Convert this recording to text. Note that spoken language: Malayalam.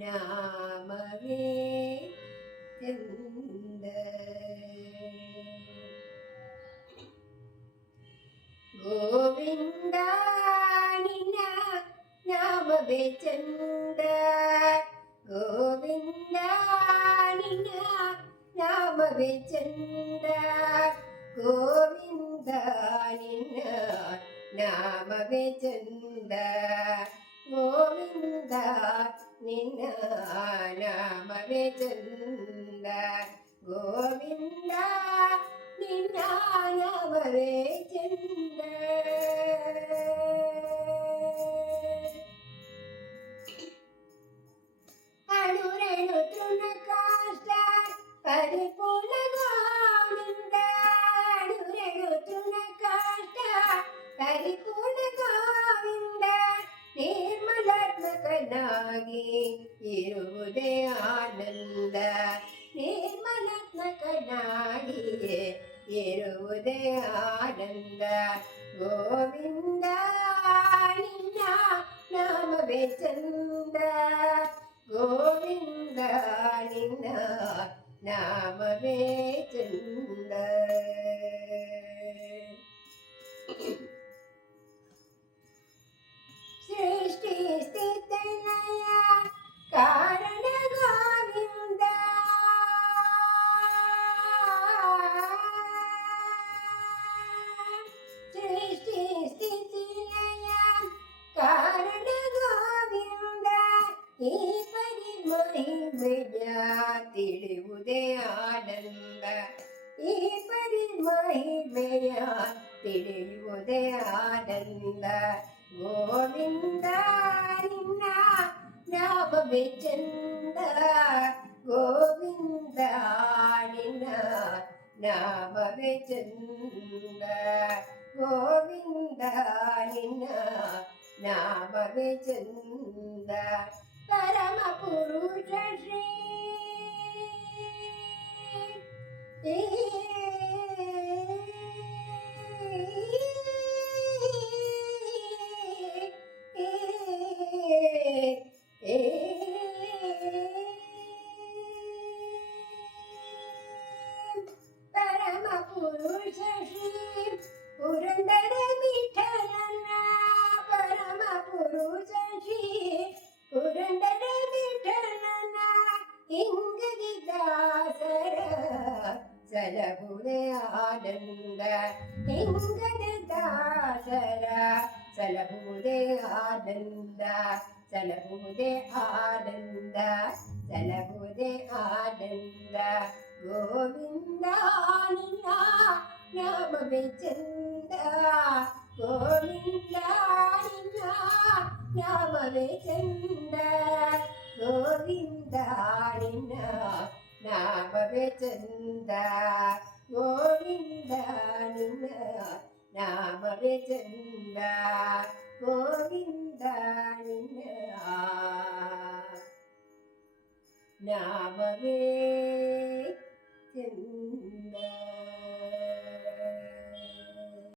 നാമവേ ചിന്ത ഗോവിന്ദ നാമവേ ചന്ദ ഗോവിന്ദ നാമവേ ചന്ദ ഗോവിന്ദ നാമവേ ചന്ദ ഗോവിന്ദ നിന്ന നാമവേ ചന്ദ ഗോവിന്ദ നിന്ന നാമവേ ചന്ദ ನಿರ್ಮಲಾತ್ಮಕನಾಗಿ ಇರುವುದೇ ಆನಂದ. ನಿರ್ಮಲಾತ್ಮಕನಾಗಿ ಇರುವುದೇ ಆನಂದ. ಗೋವಿಂದ ನಿನ್ನ ನಾಮವೇ ಚಂದ. ಗೋವಿಂದ ನಿನ್ನ ನಾಮವೇ ആനന്ദ. ഈ ഗോവിന്ദ ഗോവിന്ദ ഗോവിന്ദ പരമപുരുഷ ശ്രീ ಪುರಂದರ ವಿಠಲನ ಪರಮ ಪುರುಷ ಶ್ರೀ ಪುರಂದರ ವಿಠಲನ ಇಂಗದಿ ದಾಸರ ಸಲಹುದೆ ಆನಂದ ಇಂಗದಿ ದಾಸರ ಸಲಹುದೆ ಆನಂದ ಸಲಹುದೆ ಆನಂದ ಸಲಹುದೆ ಆನಂದ ಗೋವಿಂದ ನಿನ್ನ ನಾಮವೇ ಚಂದ ಗೋವಿಂದ ನಿನ್ನ ನಾಮವೇ ಚಂದ ಗೋವಿಂದ ನಿನ್ನ ನಾಮವೇ ಚಂದ ಗೋವಿಂದ ನಿನ್ನ ನಾಮವೇ ಚಂದ ಗೋವಿಂದ ನಿನ್ನ ನಾಮವೇ